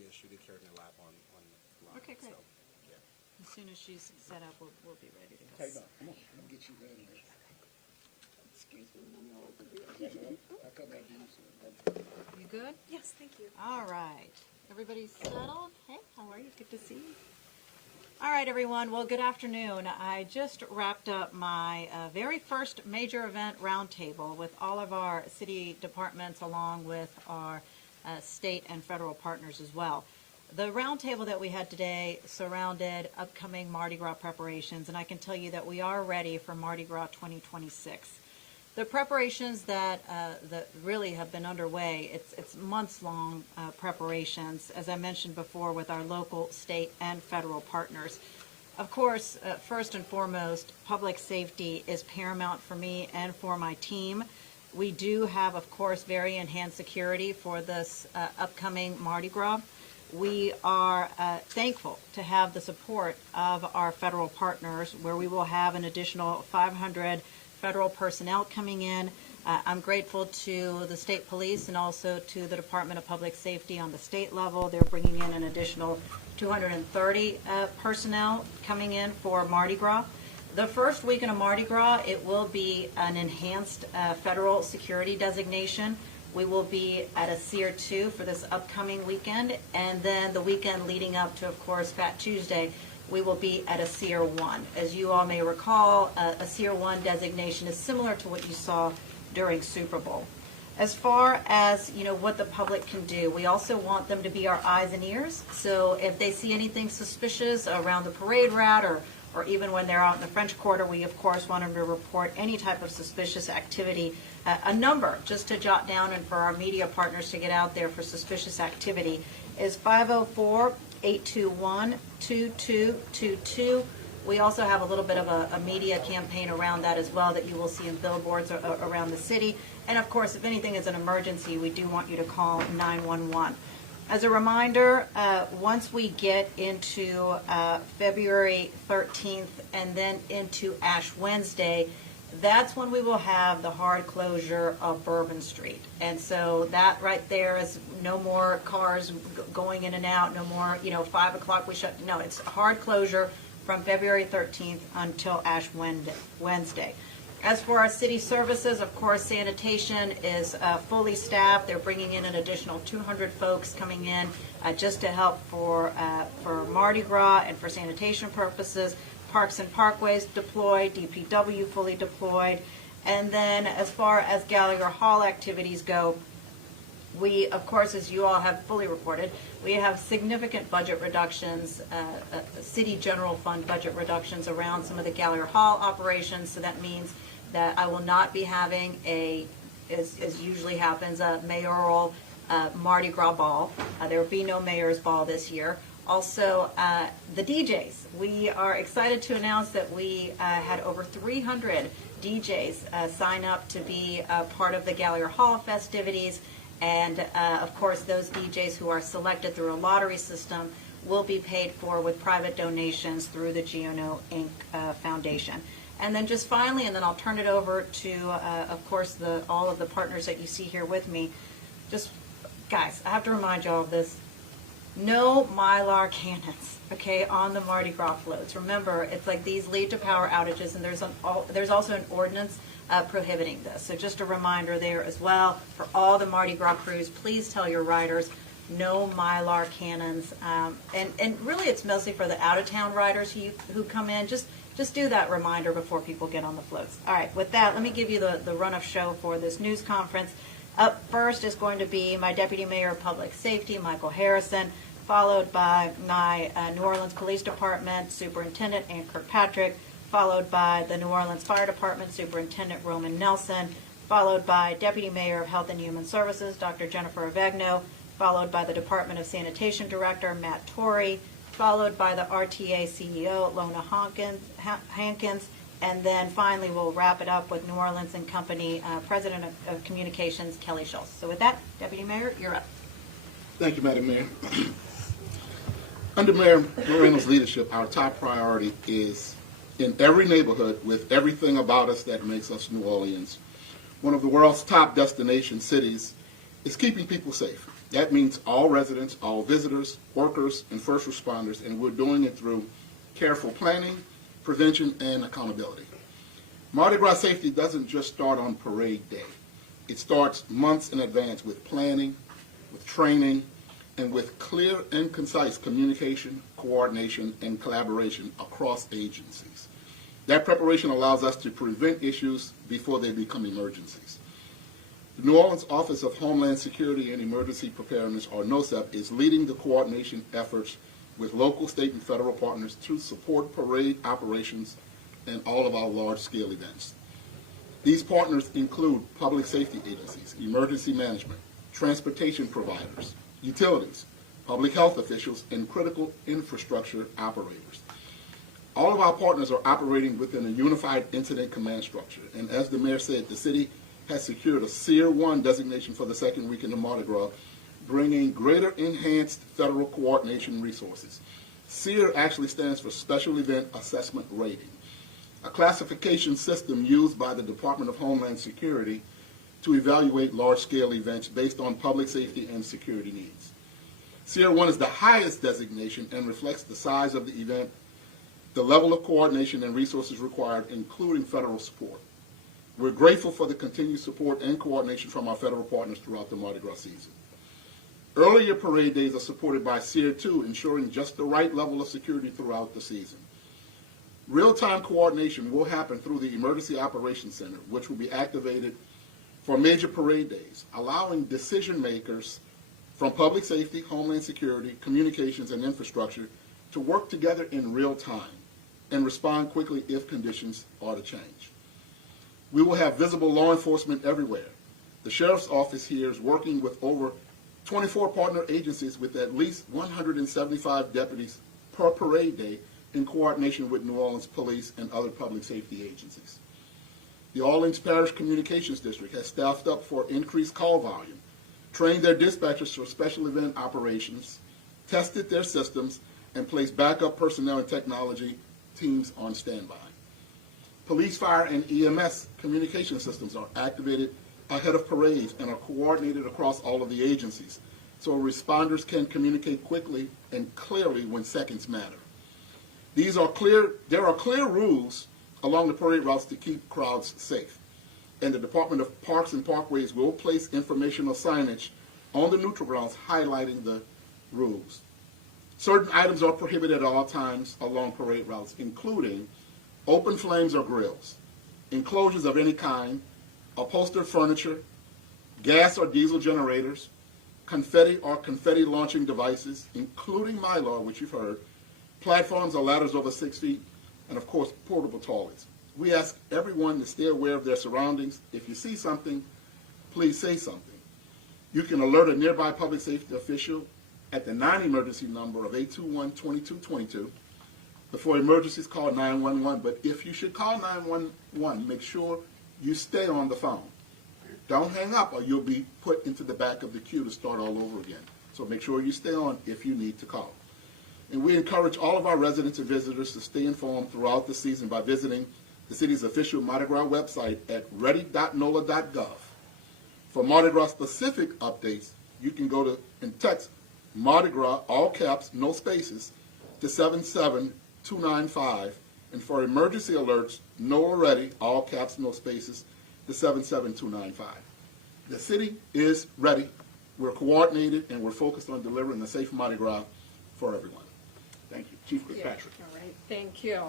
Yeah, she did carry me a lap on the line. Okay, great. So, yeah. As soon as she's set up, we'll be ready to go. Hey, no, come on, let me get you ready. Excuse me, I'll come after you, sir. You good? Yes, thank you. All right. Everybody's settled? Hey, how are you? Good to see you. All right, everyone. Well, good afternoon. I just wrapped up my very first major event roundtable with all of our city departments along with our state and federal partners as well. The roundtable that we had today surrounded upcoming Mardi Gras preparations, and I can tell you that we are ready for Mardi Gras 2026. The preparations that really have been underway, it's months-long preparations, as I mentioned before, with our local, state, and federal partners. Of course, first and foremost, public safety is paramount for me and for my team. We do have, of course, very enhanced security for this upcoming Mardi Gras. We are thankful to have the support of our federal partners, where we will have an additional 500 federal personnel coming in. I'm grateful to the state police and also to the Department of Public Safety on the state level. They're bringing in an additional 230 personnel coming in for Mardi Gras. The first weekend of Mardi Gras, it will be an enhanced federal security designation. We will be at a Tier 2 for this upcoming weekend, and then the weekend leading up to, of course, Fat Tuesday, we will be at a Tier 1. As you all may recall, a Tier 1 designation is similar to what you saw during Super Bowl. As far as, what the public can do, we also want them to be our eyes and ears. So if they see anything suspicious around the parade route or even when they're out in the French Quarter, we, of course, want them to report any type of suspicious activity. A number, just to jot down and for our media partners to get out there for suspicious activity, is 504-821-2222. We also have a little bit of a media campaign around that as well that you will see in billboards around the city. And, of course, if anything is an emergency, we do want you to call 911. As a reminder, once we get into February 13th and then into Ash Wednesday, that's when we will have the hard closure of Bourbon Street. And so that right there is no more cars going in and out, no more, 5 o'clock we shut. No, it's a hard closure from February 13th until Ash Wednesday. As for our city services, of course, sanitation is fully staffed. They're bringing in an additional 200 folks coming in just to help for Mardi Gras and for sanitation purposes. Parks and Parkways deployed, DPW fully deployed. And then as far as Gallagher Hall activities go, we, of course, as you all have fully reported, we have significant budget reductions, city general fund budget reductions around some of the Gallagher Hall operations. So that means that I will not be having as usually happens, a mayoral Mardi Gras ball. There will be no mayor's ball this year. Also, the DJs. We are excited to announce that we had over 300 DJs sign up to be part of the Gallagher Hall festivities. And, of course, those DJs who are selected through a lottery system will be paid for with private donations through the Giono Inc. Foundation. And then just finally, and then I'll turn it over to, of course, all of the partners that you see here with me. Just, guys, I have to remind you all of this. No Mylar cannons, okay, on the Mardi Gras floats. Remember, it's like these lead to power outages, and there's also an ordinance prohibiting this. So just a reminder there as well for all the Mardi Gras crews, please tell your riders no Mylar cannons. And really it's mostly for the out-of-town riders who come in. Just do that reminder before people get on the floats. All right, with that, let me give you the run of show for this news conference. Up first is going to be my Deputy Mayor of Public Safety, Michael Harrison, followed by my New Orleans Police Department Superintendent, Ann Kirkpatrick, followed by the New Orleans Fire Department Superintendent Roman Nelson, followed by Deputy Mayor of Health and Human Services, Dr. Jennifer Avegno, followed by the Department of Sanitation Director, Matt Torrey, followed by the RTA CEO, Lona Hankins, and then finally we'll wrap it up with New Orleans and Company President of Communications, Kelly Schultz. So with that, Deputy Mayor, you're up. Thank you, Madam Mayor. Under Mayor Moreno's leadership, our top priority is in every neighborhood with everything about us that makes us New Orleans, one of the world's top destination cities, is keeping people safe. That means all residents, all visitors, workers, and first responders, and we're doing it through careful planning, prevention, and accountability. Mardi Gras safety doesn't just start on parade day. It starts months in advance with planning, with training, and with clear and concise communication, coordination, and collaboration across agencies. That preparation allows us to prevent issues before they become emergencies. The New Orleans Office of Homeland Security and Emergency Preparedness, or NOSEP, is leading the coordination efforts with local, state, and federal partners to support parade operations and all of our large-scale events. These partners include public safety agencies, emergency management, transportation providers, utilities, public health officials, and critical infrastructure operators. All of our partners are operating within a unified incident command structure, and as the mayor said, the city has secured a SEER 1 designation for the second weekend of Mardi Gras, bringing greater enhanced federal coordination resources. SEER actually stands for Special Event Assessment Rating, a classification system used by the Department of Homeland Security to evaluate large-scale events based on public safety and security needs. SEER 1 is the highest designation and reflects the size of the event, the level of coordination and resources required, including federal support. We're grateful for the continued support and coordination from our federal partners throughout the Mardi Gras season. Earlier parade days are supported by SEER 2, ensuring just the right level of security throughout the season. Real-time coordination will happen through the Emergency Operations Center, which will be activated for major parade days, allowing decision makers from public safety, homeland security, communications, and infrastructure to work together in real time and respond quickly if conditions are to change. We will have visible law enforcement everywhere. The Sheriff's Office here is working with over 24 partner agencies with at least 175 deputies per parade day in coordination with New Orleans Police and other public safety agencies. The Orleans Parish Communications District has staffed up for increased call volume, trained their dispatchers for special event operations, tested their systems, and placed backup personnel and technology teams on standby. Police, fire, and EMS communication systems are activated ahead of parades and are coordinated across all of the agencies, so responders can communicate quickly and clearly when seconds matter. There are clear rules along the parade routes to keep crowds safe, and the Department of Parks and Parkways will place informational signage on the neutral grounds highlighting the rules. Certain items are prohibited at all times along parade routes, including open flames or grills, enclosures of any kind, upholstered furniture, gas or diesel generators, confetti or confetti launching devices, including Mylar, which you've heard, platforms or ladders over 6 feet, and of course, portable toilets. We ask everyone to stay aware of their surroundings. If you see something, please say something. You can alert a nearby public safety official at the non-emergency number of 821-2222. Before emergencies, call 911, but if you should call 911, make sure you stay on the phone. Don't hang up or you'll be put into the back of the queue to start all over again. So make sure you stay on if you need to call. And we encourage all of our residents and visitors to stay informed throughout the season by visiting the city's official Mardi Gras website at ready.nola.gov. For Mardi Gras specific updates, you can go to and text Mardi Gras, all caps, no spaces, to 77295. And for emergency alerts, NOLA Ready, all caps, no spaces, to 77295. The city is ready. We're coordinated and we're focused on delivering a safe Mardi Gras for everyone. Thank you. Chief Kirkpatrick. All right, thank you.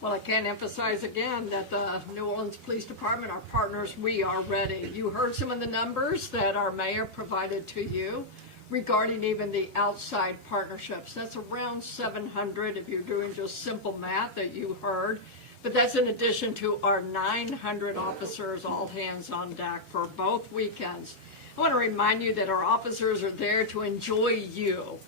Well, I can't emphasize again that the New Orleans Police Department, our partners, we are ready. You heard some of the numbers that our mayor provided to you regarding even the outside partnerships. That's around 700 if you're doing just simple math that you heard. But that's in addition to our 900 officers, all hands on deck for both weekends. I want to remind you that our officers are there to enjoy you.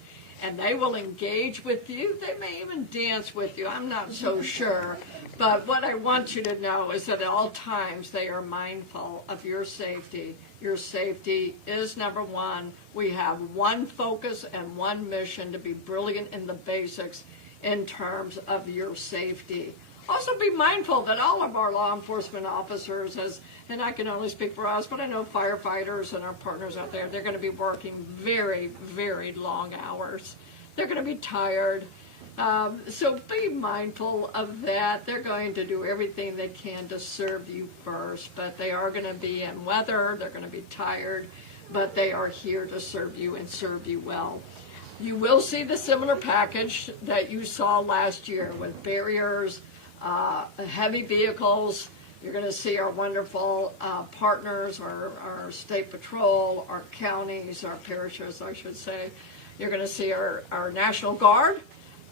And they will engage with you. They may even dance with you. I'm not so sure. But what I want you to know is that at all times they are mindful of your safety. Your safety is number one. We have one focus and one mission to be brilliant in the basics in terms of your safety. Also be mindful that all of our law enforcement officers, and I can only speak for us, but I know firefighters and our partners out there, they're going to be working very, very long hours. They're going to be tired. So be mindful of that. They're going to do everything they can to serve you first, but they are going to be in weather, they're going to be tired, but they are here to serve you and serve you well. You will see the similar package that you saw last year with barriers, heavy vehicles. You're going to see our wonderful partners, our state patrol, our counties, our parishes, I should say. You're going to see our National Guard.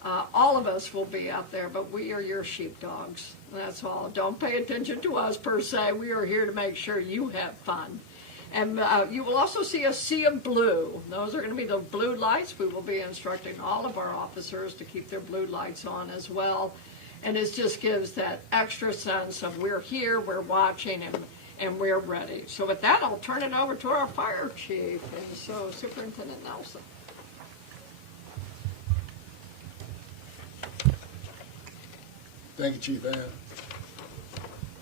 All of us will be out there, but we are your sheepdogs. That's all. Don't pay attention to us per se. We are here to make sure you have fun. And you will also see a sea of blue. Those are going to be the blue lights. We will be instructing all of our officers to keep their blue lights on as well. And it just gives that extra sense of we're here, we're watching, and we're ready. So with that, I'll turn it over to our fire chief. And so Superintendent Nelson. Thank you, Chief Ann.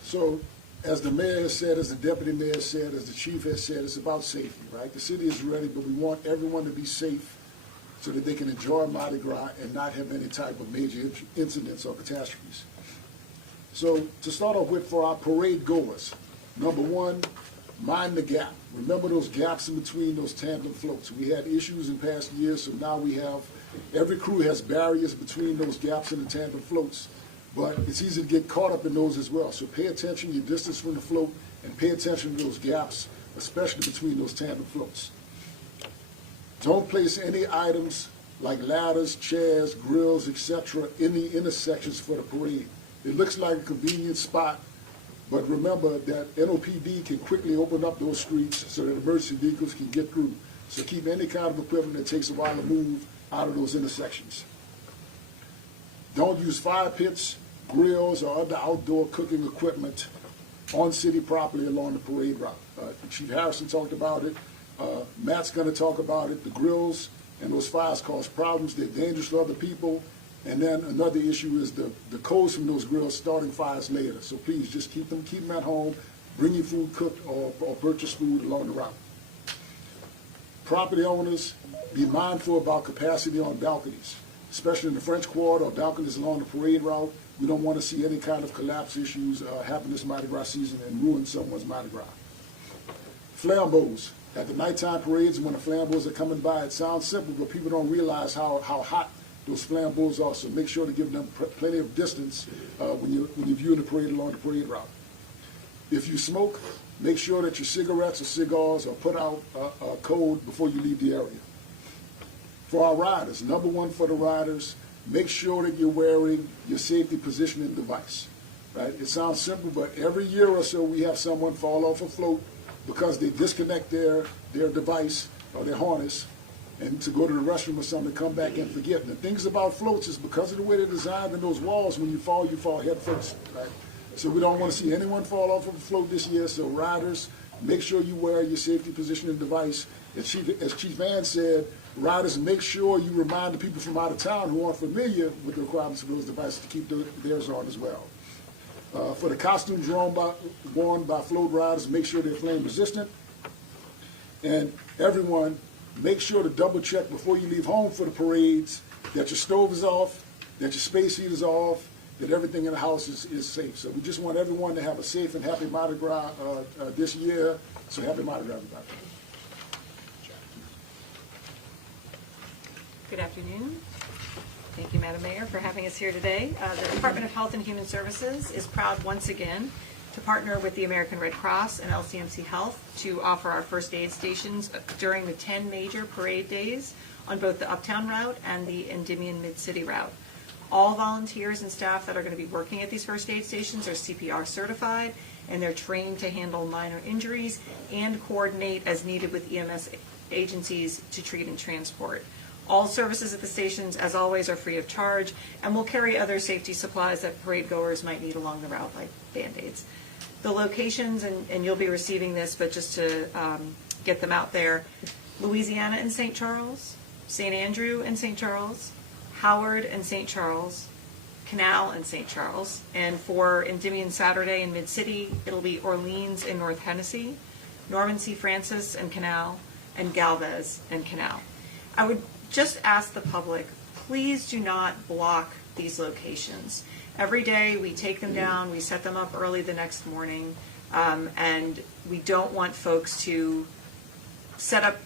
So, as the mayor has said, as the deputy mayor said, as the chief has said, it's about safety, right? The city is ready, but we want everyone to be safe so that they can enjoy Mardi Gras and not have any type of major incidents or catastrophes. So, to start off with, for our parade goers, number one, mind the gap. Remember those gaps in between those tandem floats. We had issues in past years, so now we have, every crew has barriers between those gaps in the tandem floats. But it's easy to get caught up in those as well. So pay attention, your distance from the float, and pay attention to those gaps, especially between those tandem floats. Don't place any items like ladders, chairs, grills, etc. in the intersections for the parade. It looks like a convenient spot, but remember that NOPD can quickly open up those streets so that emergency vehicles can get through. So keep any kind of equipment that takes a while to move out of those intersections. Don't use fire pits, grills, or other outdoor cooking equipment on city property along the parade route. Chief Harrison talked about it. Matt's going to talk about it. The grills and those fires cause problems. They're dangerous to other people. And then another issue is the coals from those grills starting fires later. So please just keep them at home. Bring your food cooked or purchase food along the route. Property owners, be mindful about capacity on balconies, especially in the French Quarter or balconies along the parade route. We don't want to see any kind of collapse issues happen this Mardi Gras season and ruin someone's Mardi Gras. Flambeaus. At the nighttime parades, when the flambeaus are coming by, it sounds simple, but people don't realize how hot those flambeaus are, so make sure to give them plenty of distance when you're viewing the parade along the parade route. If you smoke, make sure that your cigarettes or cigars are put out cold before you leave the area. For our riders, number one for the riders, make sure that you're wearing your safety positioning device. Right? It sounds simple, but every year or so we have someone fall off a float because they disconnect their device or their harness and to go to the restroom or something, come back and forget. And the things about floats is because of the way they're designed in those walls, when you fall head first. Right? So we don't want to see anyone fall off of a float this year, so riders, make sure you wear your safety positioning device. As Chief Van said, riders, make sure you remind the people from out of town who aren't familiar with the requirements of those devices to keep theirs on as well. For the costumes worn by float riders, make sure they're flame resistant. And everyone, make sure to double check before you leave home for the parades that your stove is off, that your space heat is off, that everything in the house is safe. So we just want everyone to have a safe and happy Mardi Gras this year. So happy Mardi Gras, everybody. Good afternoon. Thank you, Madam Mayor, for having us here today. The Department of Health and Human Services is proud once again to partner with the American Red Cross and LCMC Health to offer our first aid stations during the 10 major parade days on both the Uptown route and the Endymion Mid-City route. All volunteers and staff that are going to be working at these first aid stations are CPR certified, and they're trained to handle minor injuries and coordinate as needed with EMS agencies to treat and transport. All services at the stations, as always, are free of charge, and will carry other safety supplies that parade goers might need along the route, like Band-Aids. The locations, and you'll be receiving this, but just to get them out there, Louisiana and St. Charles, St. Andrew and St. Charles, Howard and St. Charles, Canal, and St. Charles. And for Endymion Saturday in Mid-City, it'll be Orleans and North Hennessy, Norman C. Francis and Canal, and Galvez and Canal. I would just ask the public, please do not block these locations. Every day we take them down, we set them up early the next morning, and we don't want folks to set up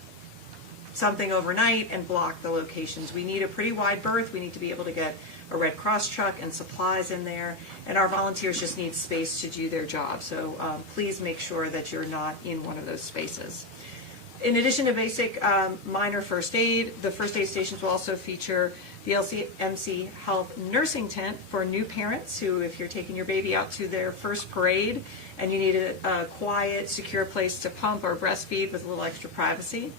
something overnight and block the locations. We need a pretty wide berth. We need to be able to get a Red Cross truck and supplies in there, and our volunteers just need space to do their job. So please make sure that you're not in one of those spaces. In addition to basic minor first aid, the first aid stations will also feature the LCMC Health Nursing Tent for new parents who, if you're taking your baby out to their first parade and you need a quiet, secure place to pump or breastfeed with a little extra privacy.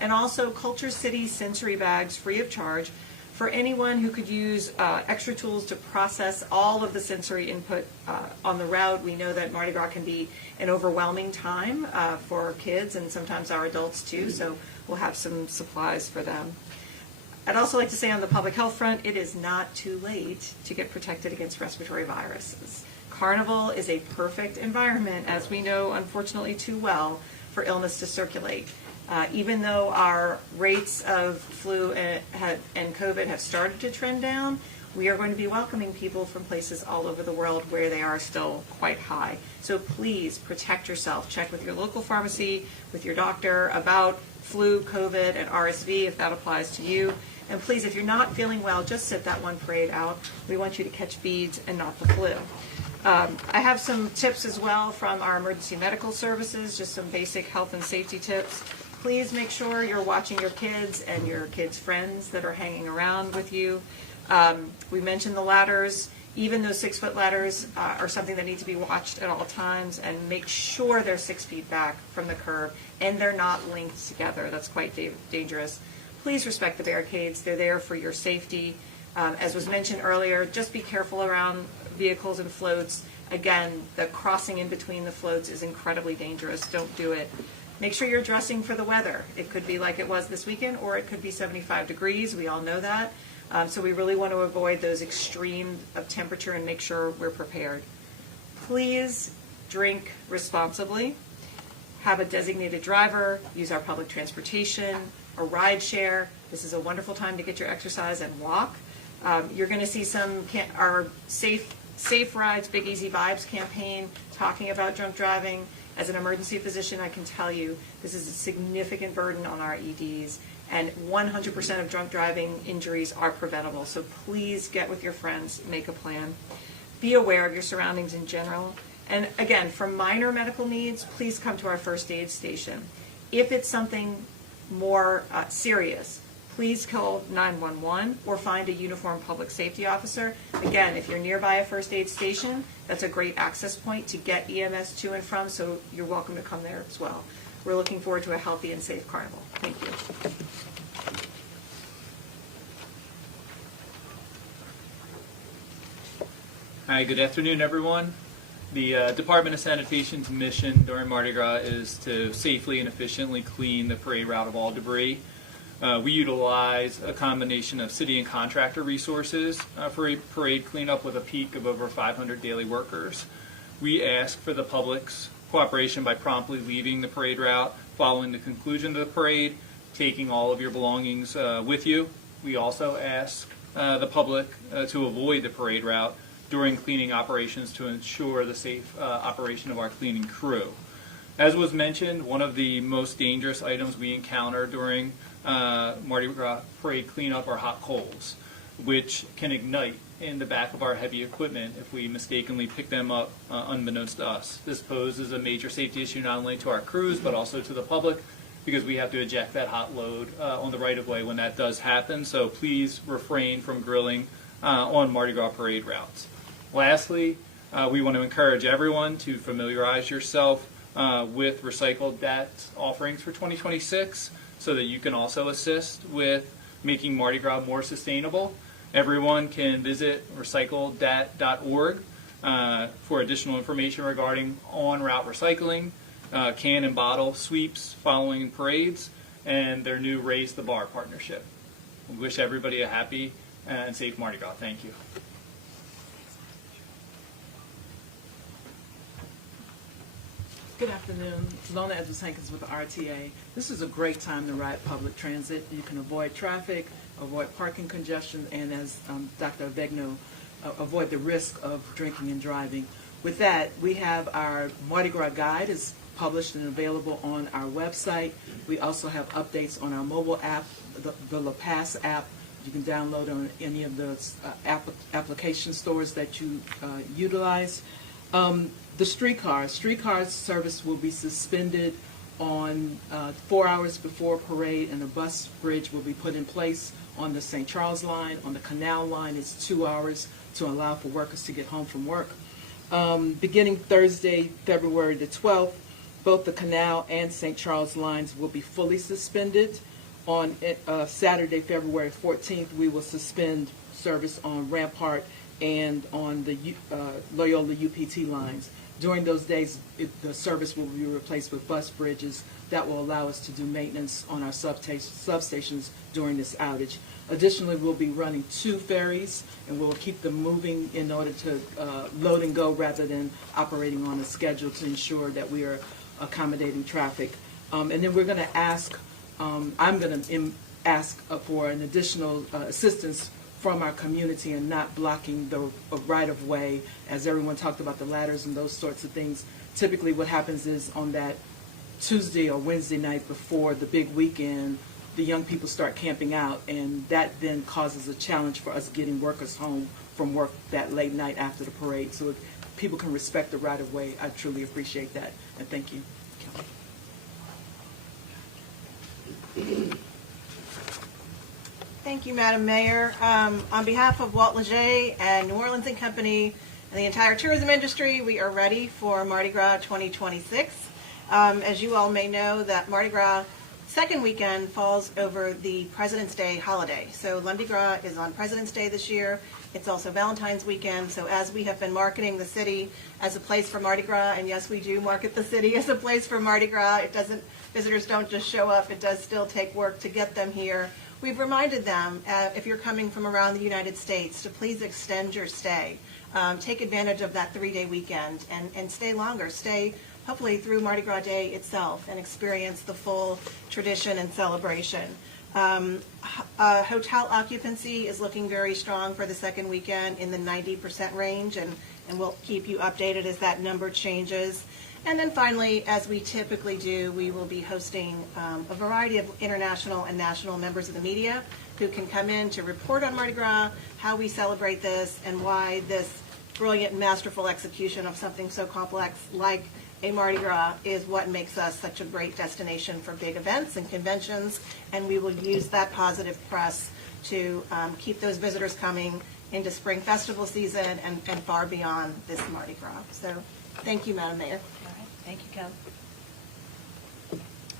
And also Culture City sensory bags free of charge for anyone who could use extra tools to process all of the sensory input on the route. We know that Mardi Gras can be an overwhelming time for kids and sometimes our adults too, so we'll have some supplies for them. I'd also like to say on the public health front, it is not too late to get protected against respiratory viruses. Carnival is a perfect environment, as we know unfortunately too well, for illness to circulate. Even though our rates of flu and COVID have started to trend down, we are going to be welcoming people from places all over the world where they are still quite high. So please protect yourself. Check with your local pharmacy, with your doctor about flu, COVID, and RSV if that applies to you. And please, if you're not feeling well, just sit that one parade out. We want you to catch beads and not the flu. I have some tips as well from our emergency medical services, just some basic health and safety tips. Please make sure you're watching your kids and your kids' friends that are hanging around with you. We mentioned the ladders. Even those 6-foot ladders are something that need to be watched at all times, and make sure they're 6 feet back from the curb and they're not linked together. That's quite dangerous. Please respect the barricades. They're there for your safety. As was mentioned earlier, just be careful around vehicles and floats. Again, the crossing in between the floats is incredibly dangerous. Don't do it. Make sure you're dressing for the weather. It could be like it was this weekend, or it could be 75 degrees. We all know that. So we really want to avoid those extremes of temperature and make sure we're prepared. Please drink responsibly. Have a designated driver. Use our public transportation, a ride share. This is a wonderful time to get your exercise and walk. You're going to see our Safe Rides, Big Easy Vibes campaign talking about drunk driving. As an emergency physician, I can tell you this is a significant burden on our EDs, and 100% of drunk driving injuries are preventable. So please get with your friends, make a plan. Be aware of your surroundings in general. And again, for minor medical needs, please come to our first aid station. If it's something more serious, please call 911 or find a uniformed public safety officer. Again, if you're nearby a first aid station, that's a great access point to get EMS to and from, so you're welcome to come there as well. We're looking forward to a healthy and safe carnival. Thank you. Hi, good afternoon, everyone. The Department of Sanitation's mission during Mardi Gras is to safely and efficiently clean the parade route of all debris. We utilize a combination of city and contractor resources for a parade cleanup with a peak of over 500 daily workers. We ask for the public's cooperation by promptly leaving the parade route following the conclusion of the parade, taking all of your belongings with you. We also ask the public to avoid the parade route during cleaning operations to ensure the safe operation of our cleaning crew. As was mentioned, one of the most dangerous items we encounter during Mardi Gras parade cleanup are hot coals, which can ignite in the back of our heavy equipment if we mistakenly pick them up unbeknownst to us. This poses a major safety issue not only to our crews but also to the public, because we have to eject that hot load on the right-of-way when that does happen. So please refrain from grilling on Mardi Gras parade routes. Lastly, we want to encourage everyone to familiarize yourself with recycled debt offerings for 2026 so that you can also assist with making Mardi Gras more sustainable. Everyone can visit recycledat.org for additional information regarding on-route recycling, can and bottle sweeps following parades, and their new Raise the Bar partnership. We wish everybody a happy and safe Mardi Gras. Thank you. Good afternoon. Lona Edwards-Hankins with the RTA. This is a great time to ride public transit. You can avoid traffic, avoid parking congestion, and as Dr. Avegno, avoid the risk of drinking and driving. With that, we have our Mardi Gras guide is published and available on our website. We also have updates on our mobile app, the La Paz app. You can download on any of the application stores that you utilize. The streetcar service will be suspended on 4 hours before parade, and a bus bridge will be put in place on the St. Charles line. On the Canal line, it's 2 hours to allow for workers to get home from work. Beginning Thursday, February the 12th, both the Canal and St. Charles lines will be fully suspended. On Saturday, February 14th, we will suspend service on Rampart and on the Loyola UPT lines. During those days, the service will be replaced with bus bridges that will allow us to do maintenance on our substations during this outage. Additionally, we'll be running 2 ferries, and we'll keep them moving in order to load and go rather than operating on a schedule to ensure that we are accommodating traffic. And then we're going to ask, I'm going to ask for an additional assistance from our community and not blocking the right-of-way, as everyone talked about the ladders and those sorts of things. Typically what happens is on that Tuesday or Wednesday night before the big weekend, the young people start camping out, and that then causes a challenge for us getting workers home from work that late night after the parade. So if people can respect the right-of-way, I truly appreciate that, and thank you. Thank you, Madam Mayor. On behalf of Walt Leger and New Orleans & Company and the entire tourism industry, we are ready for Mardi Gras 2026. As you all may know, that Mardi Gras second weekend falls over the President's Day holiday. So Lundi Gras is on President's Day this year. It's also Valentine's weekend. So as we have been marketing the city as a place for Mardi Gras, and yes, we do market the city as a place for Mardi Gras, visitors don't just show up. It does still take work to get them here. We've reminded them, if you're coming from around the United States, to please extend your stay. Take advantage of that 3-day weekend and stay longer. Stay hopefully through Mardi Gras Day itself and experience the full tradition and celebration. Hotel occupancy is looking very strong for the second weekend in the 90% range, and we'll keep you updated as that number changes. And then finally, as we typically do, we will be hosting a variety of international and national members of the media who can come in to report on Mardi Gras, how we celebrate this, and why this brilliant and masterful execution of something so complex like a Mardi Gras is what makes us such a great destination for big events and conventions. And we will use that positive press to keep those visitors coming into spring festival season and far beyond this Mardi Gras. So thank you, Madam Mayor. Thank you, Kev.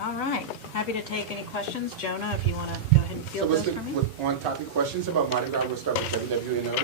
All right. Happy to take any questions. Jonah, if you want to go ahead and field those for me. With on-topic questions about Mardi Gras, we'll start with WWNO.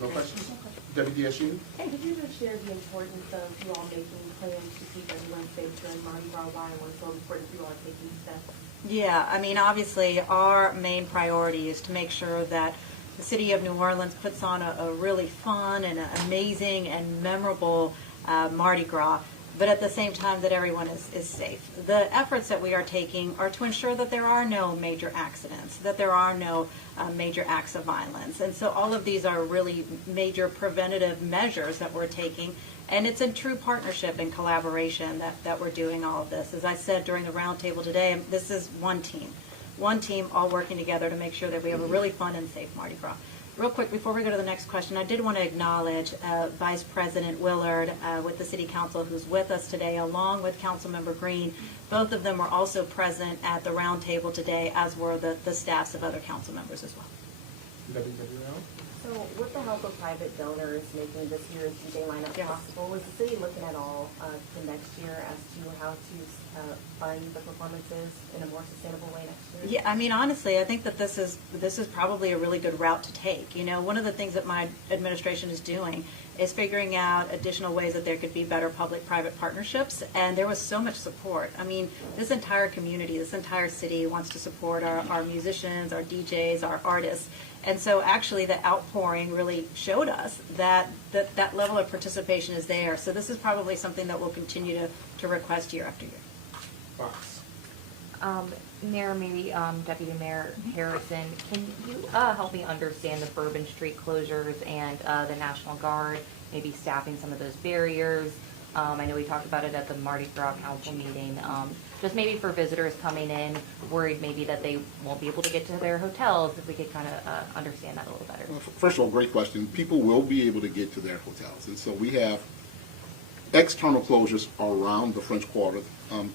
No questions? WDSU? Hey, could you just share the importance of you all making plans to keep everyone safe during Mardi Gras? Why and what's so important for you all taking steps? Yeah, I mean, obviously, our main priority is to make sure that the city of New Orleans puts on a really fun and amazing and memorable Mardi Gras, but at the same time that everyone is safe. The efforts that we are taking are to ensure that there are no major accidents, that there are no major acts of violence. And so all of these are really major preventative measures that we're taking, and it's in true partnership and collaboration that we're doing all of this. As I said during the roundtable today, this is one team all working together to make sure that we have a really fun and safe Mardi Gras. Real quick, before we go to the next question, I did want to acknowledge Vice President Willard with the City Council, who's with us today, along with Councilmember Green. Both of them were also present at the roundtable today, as were the staffs of other council members as well. WWL? So with the help of private donors making this year's D-Day lineup possible, is the city looking at all to next year as to how to fund the performances in a more sustainable way next year? Yeah, I mean, honestly, I think that this is probably a really good route to take. You know, one of the things that my administration is doing is figuring out additional ways that there could be better public-private partnerships, and there was so much support. I mean, this entire community, this entire city wants to support our musicians, our DJs, our artists, and so actually the outpouring really showed us that that level of participation is there. So this is probably something that we'll continue to request year after year. Fox. Mayor, maybe Deputy Mayor Harrison, can you help me understand the Bourbon Street closures and the National Guard, maybe staffing some of those barriers? I know we talked about it at the Mardi Gras Council meeting. Just maybe for visitors coming in, worried maybe that they won't be able to get to their hotels, if we could kind of understand that a little better. Well, first of all, great question. People will be able to get to their hotels, and so we have external closures around the French Quarter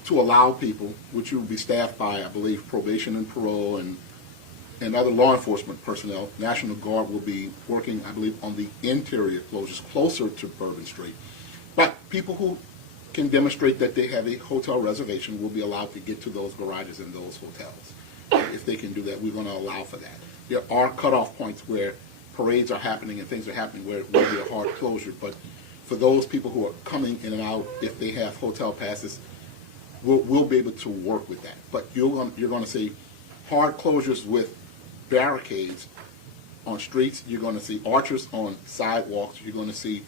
to allow people, which will be staffed by, I believe, probation and parole and other law enforcement personnel. National Guard will be working, I believe, on the interior closures closer to Bourbon Street. But people who can demonstrate that they have a hotel reservation will be allowed to get to those garages and those hotels. If they can do that, we're going to allow for that. There are cutoff points where parades are happening and things are happening where it will be a hard closure, but for those people who are coming in and out, if they have hotel passes, we'll be able to work with that. But you're going to see hard closures with barricades on streets. You're going to see archers on sidewalks. You're going to see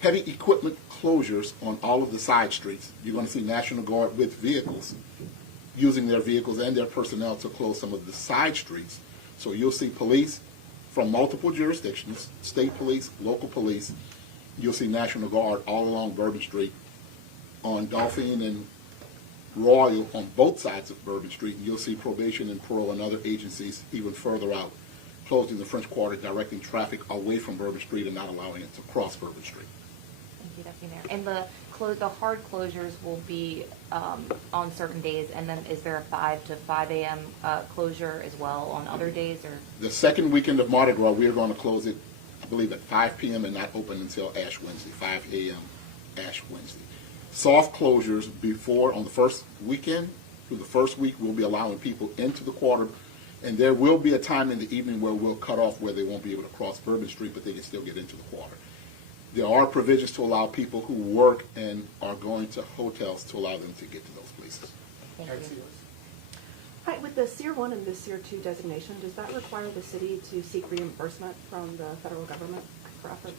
heavy equipment closures on all of the side streets. You're going to see National Guard with vehicles, using their vehicles and their personnel to close some of the side streets. So you'll see police from multiple jurisdictions, state police, local police. You'll see National Guard all along Bourbon Street, on Dauphine and Royal on both sides of Bourbon Street. And you'll see probation and parole and other agencies even further out, closing the French Quarter, directing traffic away from Bourbon Street and not allowing it to cross Bourbon Street. Thank you, Deputy Mayor. And the hard closures will be on certain days, and then is there a 5 to 5 a.m. Closure as well on other days? Or The second weekend of Mardi Gras, we are going to close it, I believe, at 5 p.m. and not open until Ash Wednesday, 5 a.m. Ash Wednesday. Soft closures before, on the first weekend, through the first week, we'll be allowing people into the quarter, and there will be a time in the evening where we'll cut off where they won't be able to cross Bourbon Street, but they can still get into the quarter. There are provisions to allow people who work and are going to hotels to allow them to get to those places. thank you. Hi, with the Tier 1 and the Tier 2 designation, does that require the city to seek reimbursement from the federal government for efforts?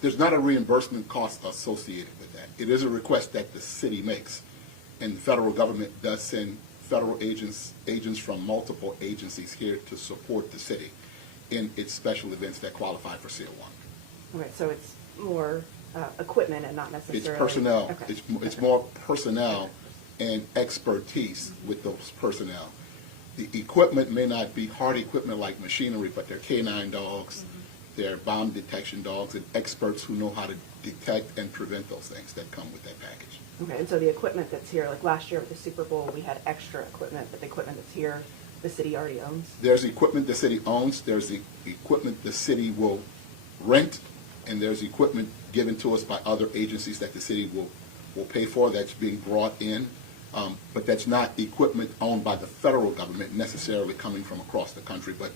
There's not a reimbursement cost associated with that. It is a request that the city makes, and the federal government does send federal agents from multiple agencies here to support the city in its special events that qualify for Tier 1. Okay, so it's more equipment and not necessarily... It's personnel. Okay. It's more personnel and expertise with those personnel. The equipment may not be hard equipment like machinery, but they're canine dogs, they're bomb detection dogs, and experts who know how to detect and prevent those things that come with that package. Okay, and so the equipment that's here, like last year with the Super Bowl, we had extra equipment, but the equipment that's here, the city already owns? There's equipment the city owns, there's the equipment the city will rent, and there's equipment given to us by other agencies that the city will pay for that's being brought in. But that's not equipment owned by the federal government necessarily coming from across the country, but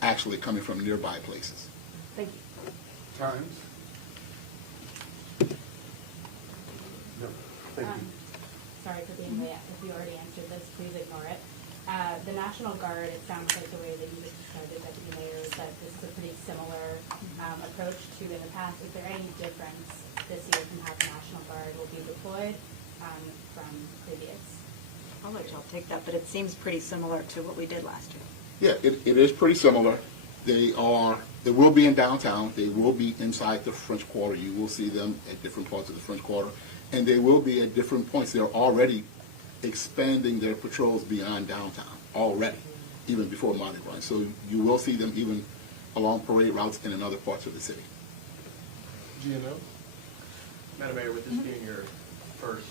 actually coming from nearby places. Thank you. Times? No, thank you. Sorry for being late. If you already answered this, please ignore it. The National Guard, it sounds like the way that you described it, Deputy Mayor, is that this is a pretty similar approach to in the past. Is there any difference this year from how the National Guard will be deployed from previous? I'll let y'all take that, but it seems pretty similar to what we did last year. Yeah, it is pretty similar. They will be in downtown. They will be inside the French Quarter. You will see them at different parts of the French Quarter, and they will be at different points. They're already expanding their patrols beyond downtown already, even before Mardi Gras. So you will see them even along parade routes and in other parts of the city. GNO? Madam Mayor, with this being your first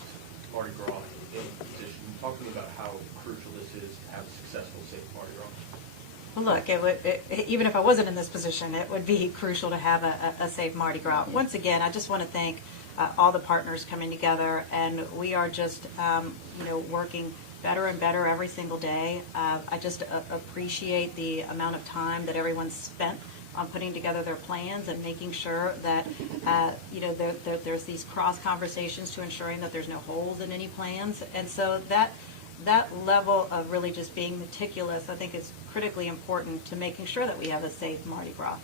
Mardi Gras position, talk to me about how crucial this is to have a successful, safe Mardi Gras. Well, look, even if I wasn't in this position, it would be crucial to have a safe Mardi Gras. Once again, I just want to thank all the partners coming together, and we are just, working better and better every single day. I just appreciate the amount of time that everyone's spent on putting together their plans and making sure that, there's these cross conversations to ensuring that there's no holes in any plans. And so that level of really just being meticulous, I think, is critically important to making sure that we have a safe Mardi Gras.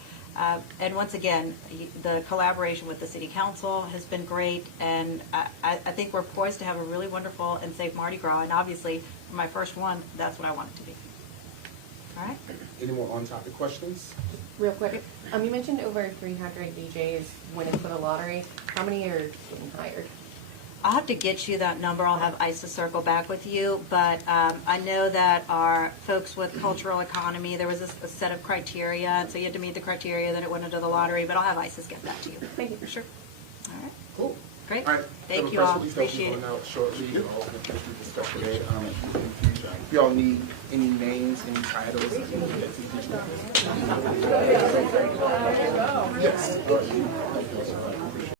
And once again, the collaboration with the City Council has been great, and I think we're poised to have a really wonderful and safe Mardi Gras, and obviously, for my first one, that's what I want it to be. All right? Any more on-topic questions? Real quick, you mentioned over 300 DJs winning for the lottery. How many are getting hired? I'll have to get you that number. I'll have ISA circle back with you. But I know that our folks with cultural economy, there was a set of criteria, and so you had to meet the criteria, then it went into the lottery. But I'll have ISIS get that to you. Thank you. For sure. All right. Cool. Great. All right. Thank you all. Press release that'll be Appreciate it. going out shortly. All the things we discussed today. If y'all need any names, any titles, yes. Go ahead.